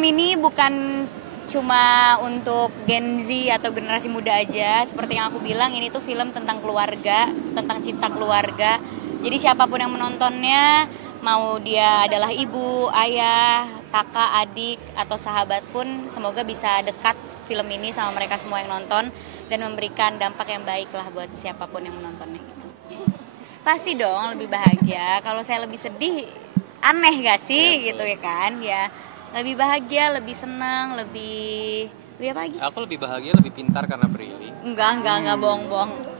film ini bukan cuma untuk Gen Z atau generasi muda aja. Seperti yang aku bilang, ini tuh film tentang keluarga, tentang cinta keluarga. Jadi siapapun yang menontonnya, mau dia adalah ibu, ayah, kakak, adik, atau sahabat pun, semoga bisa dekat film ini sama mereka semua yang nonton dan memberikan dampak yang baik lah buat siapapun yang menontonnya gitu. Pasti dong lebih bahagia. Kalau saya lebih sedih, aneh gak sih gitu ya kan? Ya lebih bahagia, lebih senang, lebih apa lagi? Aku lebih bahagia, lebih pintar karena Prilly. Enggak bohong-bohong.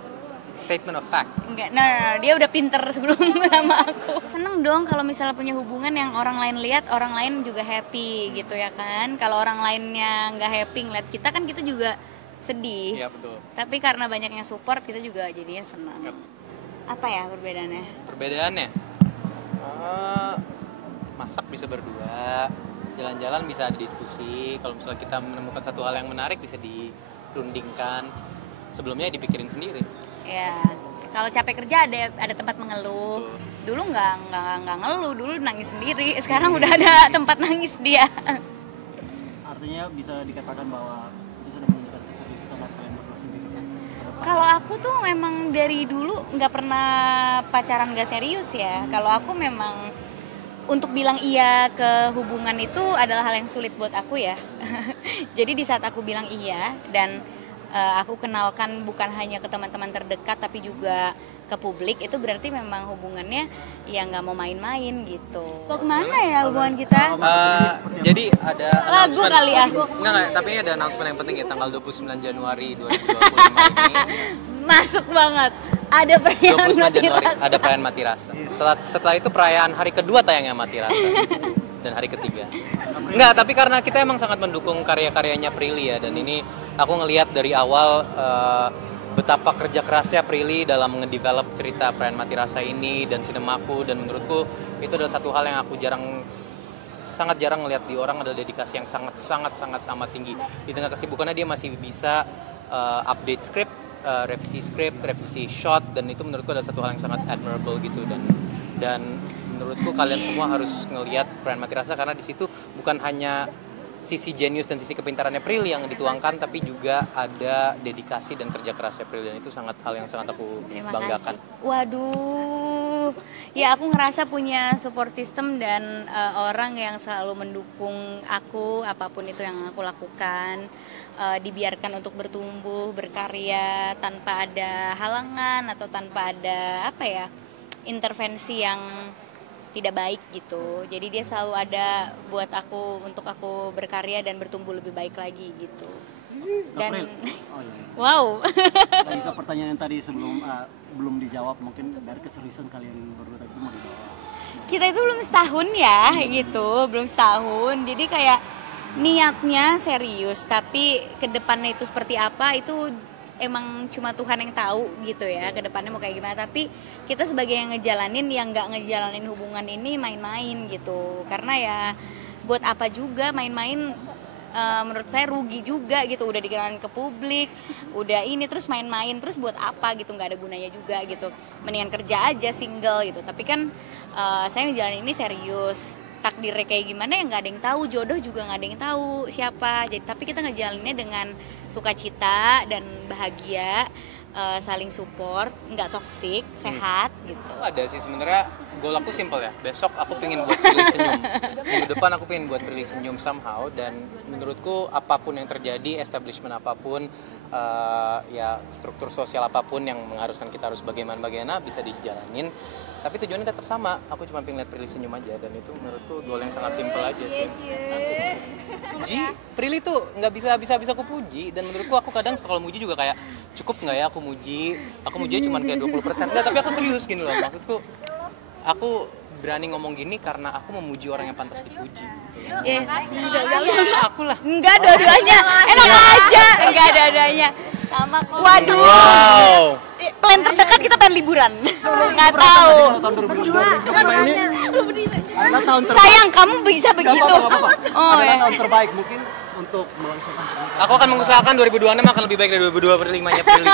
Statement of fact. Enggak, no, dia udah pinter sebelum sama aku. Seneng dong kalau misalnya punya hubungan yang orang lain lihat, orang lain juga happy gitu ya kan. Kalau orang lainnya nggak happy ngeliat kita kan kita juga sedih. Iya betul. Tapi karena banyaknya support kita juga jadinya senang. Yep. Apa ya perbedaannya? Perbedaannya? Masak bisa berdua, jalan-jalan bisa ada diskusi. Kalau misalnya kita menemukan satu hal yang menarik bisa dirundingkan. Sebelumnya dipikirin sendiri. Ya, kalau capek kerja ada tempat mengeluh. Betul. Dulu nggak ngeluh, dulu nangis sendiri. Sekarang udah ada tempat nangis dia. Artinya bisa dikatakan bahwa itu sudah menunjukkan keseriusan kalian berdua sendiri kan? Kalau aku tuh memang dari dulu nggak pernah pacaran gak serius ya. Kalau aku memang untuk bilang iya ke hubungan itu adalah hal yang sulit buat aku ya. Jadi di saat aku bilang iya dan aku kenalkan bukan hanya ke teman-teman terdekat tapi juga ke publik, itu berarti memang hubungannya ya nggak mau main-main gitu. Mau kemana ya hubungan kita? Jadi ada lagu kali ya? Enggak, tapi ini ada announcement yang penting ya, tanggal 29 Januari 2025 ini. Masuk banget. Ada perayaan 29 Mati Januari Rasa. ada perayaan Mati Rasa. Setelah itu perayaan hari kedua tayangnya Mati Rasa. Dan hari ketiga. Enggak, tapi karena kita emang sangat mendukung karya-karyanya Prilly ya, dan ini aku ngelihat dari awal betapa kerja kerasnya Prilly dalam ngedevelop cerita Perayaan Mati Rasa ini dan sinemaku, dan menurutku itu adalah satu hal yang aku sangat jarang ngelihat di orang, adalah dedikasi yang sangat amat tinggi. Di tengah kesibukannya dia masih bisa update script, revisi script, revisi shot, dan itu menurutku adalah satu hal yang sangat admirable gitu, dan menurutku kalian semua harus ngelihat Perayaan Mati Rasa karena di situ bukan hanya sisi jenius dan sisi kepintarannya Prilly yang dituangkan, tapi juga ada dedikasi dan kerja kerasnya Prilly, dan itu hal yang sangat aku banggakan. Waduh, ya aku ngerasa punya support system dan orang yang selalu mendukung aku apapun itu yang aku lakukan, dibiarkan untuk bertumbuh, berkarya tanpa ada halangan atau tanpa ada intervensi yang tidak baik gitu. Jadi dia selalu ada buat aku, untuk aku berkarya dan bertumbuh lebih baik lagi gitu. Dan wow. Lagi ke pertanyaan yang tadi sebelum belum dijawab, mungkin dari keseriusan kalian berdua tadi mau dijawab. Kita itu belum setahun ya gitu, belum setahun. Jadi kayak niatnya serius, tapi kedepannya itu seperti apa itu emang cuma Tuhan yang tahu gitu ya, ke depannya mau kayak gimana. Tapi kita sebagai yang ngejalanin, yang nggak ngejalanin hubungan ini main-main gitu. Karena ya buat apa juga main-main, menurut saya rugi juga gitu. Udah dikenalin ke publik, udah ini terus main-main, terus buat apa gitu, nggak ada gunanya juga gitu. Mendingan kerja aja single gitu. Tapi kan saya ngejalanin ini serius. Takdirnya kayak gimana ya nggak ada yang tahu, jodoh juga nggak ada yang tahu siapa. Jadi tapi kita ngejalaninnya dengan sukacita dan bahagia, saling support, nggak toksik, sehat gitu. Ada sih sebenarnya, goal aku simple ya. Besok aku pengen buat Prilly senyum. Minggu depan aku pengen buat Prilly senyum somehow, dan menurutku apapun yang terjadi, establishment apapun, ya struktur sosial apapun yang mengharuskan kita harus bagaimana bisa dijalanin. Tapi tujuannya tetap sama, aku cuma pengen lihat Prilly senyum aja, dan itu menurutku goal yang sangat simple aja sih. Puji, Prilly tuh nggak bisa aku puji, dan menurutku aku kadang kalau muji juga kayak cukup nggak ya aku muji cuma kayak 20%. Nggak, tapi aku serius gini loh, maksudku aku berani ngomong gini karena aku memuji orang yang pantas dipuji. Aku lah. Enggak dua-duanya, enak aja, enggak ada adanya. Sama kok. Waduh. Wow. Plan terdekat kita pengen liburan. Nggak tahu. Tahun 2022 ini adalah tahun terbaik. Sayang kamu bisa begitu. Oh adalah ya. tahun terbaik mungkin untuk melangsungkan. Aku akan mengusahakan 2026 akan lebih baik dari 2025-nya Prilly.